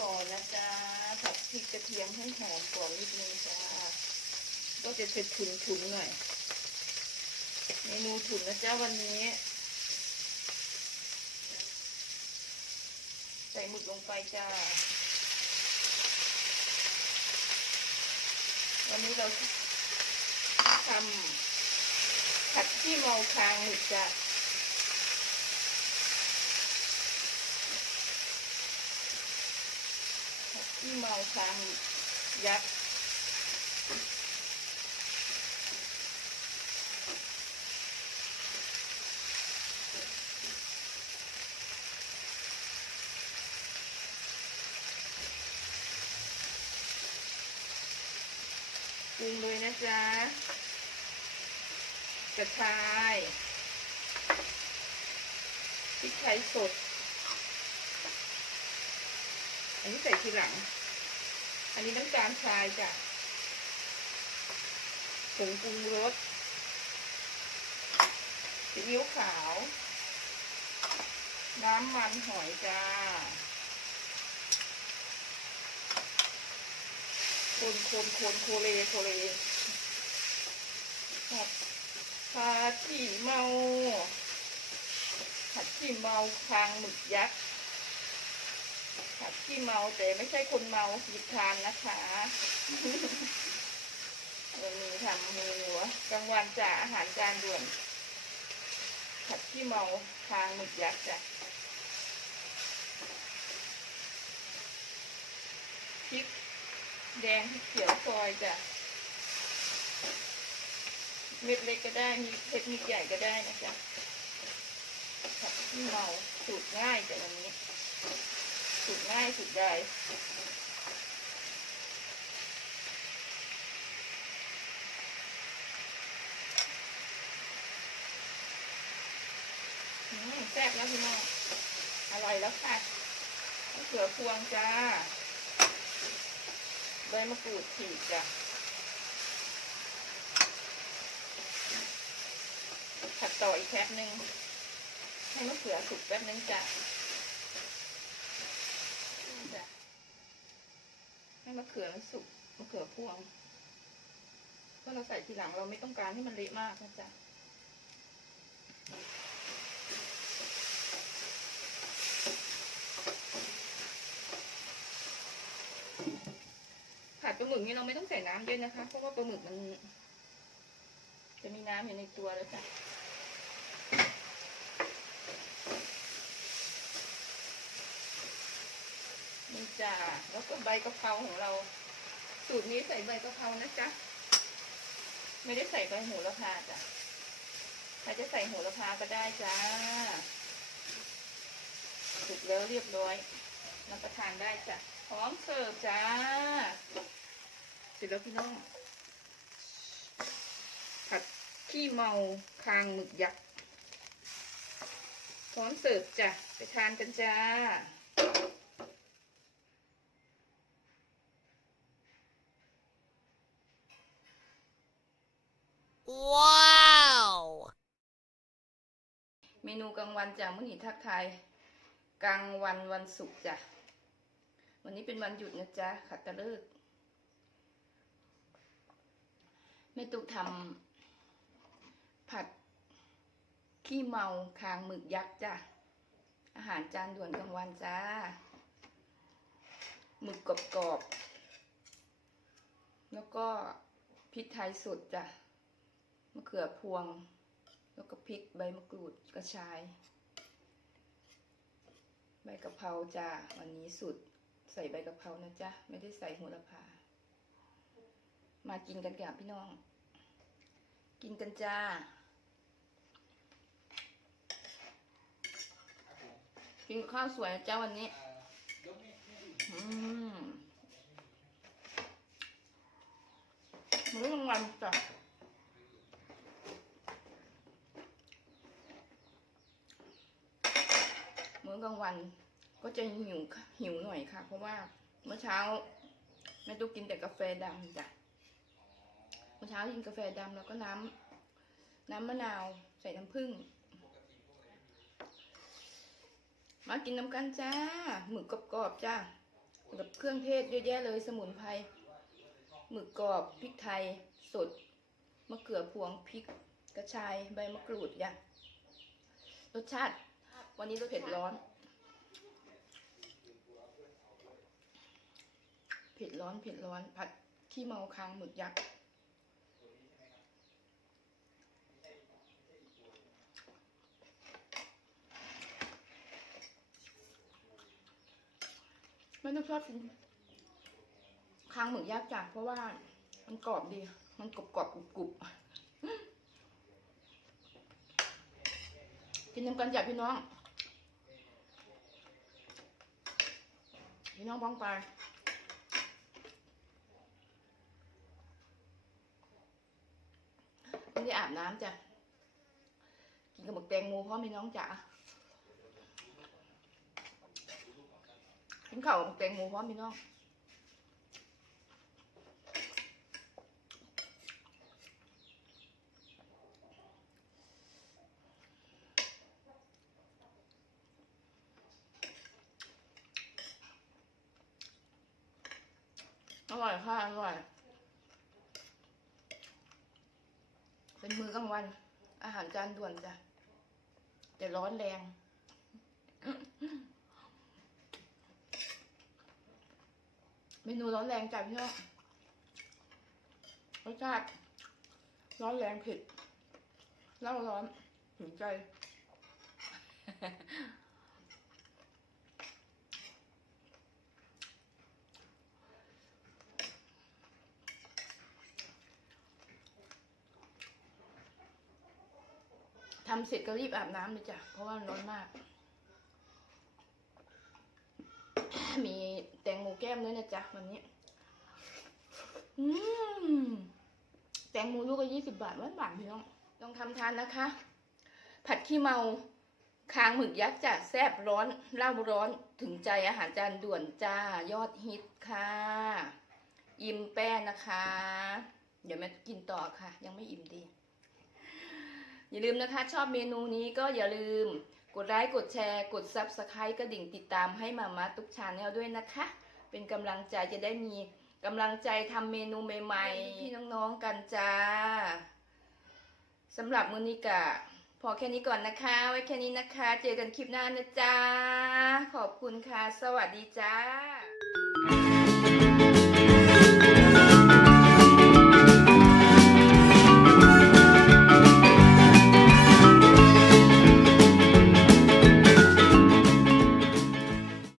ก่อนนะจ๊ะผัดพริกกระเทียมให้หอมก่อนนิดนึงจ้าก็จะเป็นถุนๆหน่อย เมนูถุนนะจ๊ะวันนี้ ใส่หมึกลงไปจ้า วันนี้เราทำผัดขี้เมาคางหมึกจ้ะ ผัดขี้เมาคางยักษ์ปรุงเลยนะจ๊ะ กระชายพริกไทยสด อันนี้ใส่ทีหลัง อันนี้น้ำตาลทรายจ้ะผงปรุงรสซีอิ๊วขาว น้ำมันหอยจ้า คนคนคนโคเลโคเลผัดผัดขี้เมาผัดขี้เมาคางหมึกยักษ์ ผัดขี้เมาแต่ไม่ใช่คนเมาหยิบทานนะคะวันนี้ทำเมนูกลางวันจะอาหารจานด่วนผัดขี้เมาคางหมึกยักษ์จ้ะพริกแดงพริกเขียวซอยจ้ะเม็ดเล็กก็ได้มีเม็ดมีใหญ่ก็ได้นะจ๊ะผัดขี้เมาสูตรง่ายแต่วันนี้ สูตรง่ายสูตรได้อืมแซ่บแล้วพี่น้องอร่อยแล้วค่ะมะเขือพวงจ้าใบมะกรูดฉีกจ้ะผัดต่ออีกแป๊บนึง ให้มะเขือสุกแป๊บนึงจ้ะจ้ะให้ มะเขือมันสุกมะเขือพวงก็เราใส่ทีหลังเราไม่ต้องการให้มันเละมากนะจ๊ะผัดปลาหมึกนี่เราไม่ต้องใส่น้ำเยอะนะคะ เพราะว่าปลาหมึกมัน จะมีน้ำอยู่ในตัวแล้วจ้ะ จ้าแล้วก็ใบกะเพราของเรา สูตรนี้ใส่ใบกะเพรานะจ๊ะไม่ได้ใส่ใบโหระพาจ้ะใครจะใส่โหระพาก็ได้จ้าสุกแล้วเรียบร้อยรับประทานได้จ้ะพร้อมเสิร์ฟจ้าเสร็จแล้วพี่น้อง ผัดขี้เมาคางหมึกยักษ์พร้อมเสิร์ฟจ้ะไปทานกันจ้า ว้าว เม นูกลางวันจ้ะมื้อนี้ทักทายกลางวันวันศุกร์จ้ะวันนี้เป็นวันหยุดนะจ๊ะขัดตะเลิกษ์แม่ตุกทำผัดขี้เมาคางหมึกยักษ์จ้ะอาหารจานด่วนกลางวันจ้าหมึกกรอบๆแล้วก็พริกไทยสดจ้ะมะเขือพวง แล้วก็พริกใบมะกรูดกระชาย ใบกะเพราจ้าวันนี้สุด ใส่ใบกะเพรานะจ๊ะ ไม่ได้ใส่โหระพา มากินกันกับพี่น้อง กินกันจ้ากินข้าวสวยนะจ้าวันนี้อืมมื้อกลางวันจ้ะ มื้อ กลางวันก็จะหิวหิวหน่อยค่ะ เพราะว่าเมื่อเช้าแม่ตุ๊กกินแต่กาแฟดำจ้ะเมื่อเช้ากินกาแฟดำแล้วก็น้ำน้ำมะนาวใส่น้ำผึ้งมากินน้ำกันจ้าหมึกกรอบๆจ้ากับเครื่องเทศเยอะแยะเลยสมุนไพรหมึกกรอบพริกไทยสดมะเขือพวงพริกกระชายใบมะกรูดอย่างรสชาติ วันนี้รสเผ็ดร้อน ผ็ดร้อนเผ็ดร้อน ผัดขี้เมาคางหมึกยักษ์ไม่ต้องชอบกินคางหมึกยักษ์จ้ะเพราะว่ามันกรอบดี มันกรอบกรอบกรุบกรุบกินน้ำกันจ้ะพี่น้อง พี่น้องบ้องไป ไม่ได้อาบน้ำจ้ะ กินกับหมึกแตงโมพร้อมพี่น้องจ๋ากินข้าวกับหมึกแตงโมพร้อมพี่น้องอร่อยค่ะอร่อย เป็น มือกลางวัน อาหารจานด่วนจ้ะแต่ร้อนแรง เมนูร้อนแรงจ้ะพี่น้องรสชาติร้อนแรงเผ็ดเล่าร้อนถึงใจ ทำเสร็จก็รีบอาบน้ำเลยจ้ะ เพราะว่าร้อนมาก มีแตงโมแก้มด้วยนะจ๊ะวันนี้ อืมแตงโมลูกก็ยี่สิบบาทหวานหวานๆพี่น้องต้องทำทานนะคะ ผัดขี้เมาคางหมึกยักษ์จ้ะแซ่บร้อนเล่าร้อนถึงใจอาหารจานด่วนจ้ายอดฮิตค่ะ อิ่มแป้นะคะ เดี๋ยวแม่กินต่อค่ะ ยังไม่อิ่มดี อย่าลืมนะคะ ชอบเมนูนี้ก็อย่าลืม กดไลค์กดแชร์ กด Subscribe กระดิ่งติดตามให้มามาตุ๊กชาแนลด้วยนะคะ เป็นกำลังใจจะได้มีกำลังใจทำเมนูใหม่ๆพี่น้องๆกันจ้าสำหรับมือนี้กะพอแค่นี้ก่อนนะคะ ไว้แค่นี้นะคะ เจอกันคลิปหน้านะจ๊ะ ขอบคุณค่ะ สวัสดีจ้า